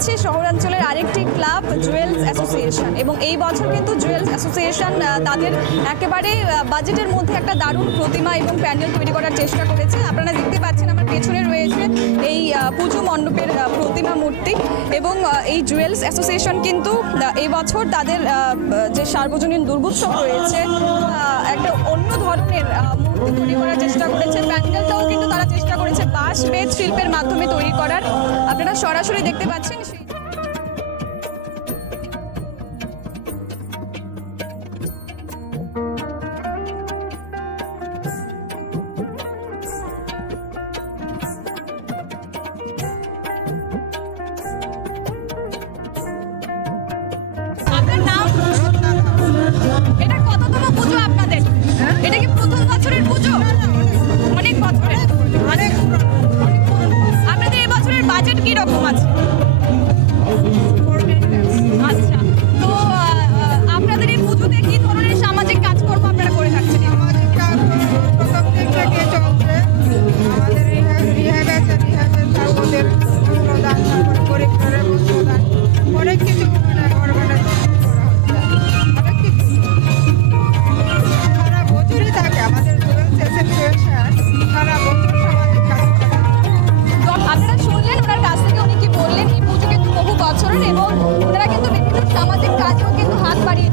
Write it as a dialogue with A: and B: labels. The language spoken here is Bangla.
A: রয়েছে শহরাঞ্চলের আরেকটি ক্লাব, জুয়েলস অ্যাসোসিয়েশন। এবং এই বছর কিন্তু জুয়েলস অ্যাসোসিয়েশন তাদের একেবারে বাজেটের মধ্যে একটা দারুণ প্রতিমা এবং প্যান্ডেল তৈরি করার চেষ্টা করেছে। আপনারা দেখতে পাচ্ছেন আমার পেছনে রয়েছে এই পুজো মণ্ডপের প্রতিমা মূর্তি। এবং এই জুয়েলস অ্যাসোসিয়েশন কিন্তু এই বছর তাদের যে সার্বজনীন দুর্গোৎসব রয়েছে একটা অন্য ধরনের তৈরি করার চেষ্টা করেছে প্যান্ডেলটাও কিন্তু তারা চেষ্টা করেছে বাঁশ বেত শিল্পের মাধ্যমে তৈরি করার। আপনারা সরাসরি দেখতে পাচ্ছেন সেই করেন এবং ওনারা কিন্তু বিভিন্ন সামাজিক কাজেও কিন্তু হাত বাড়িয়ে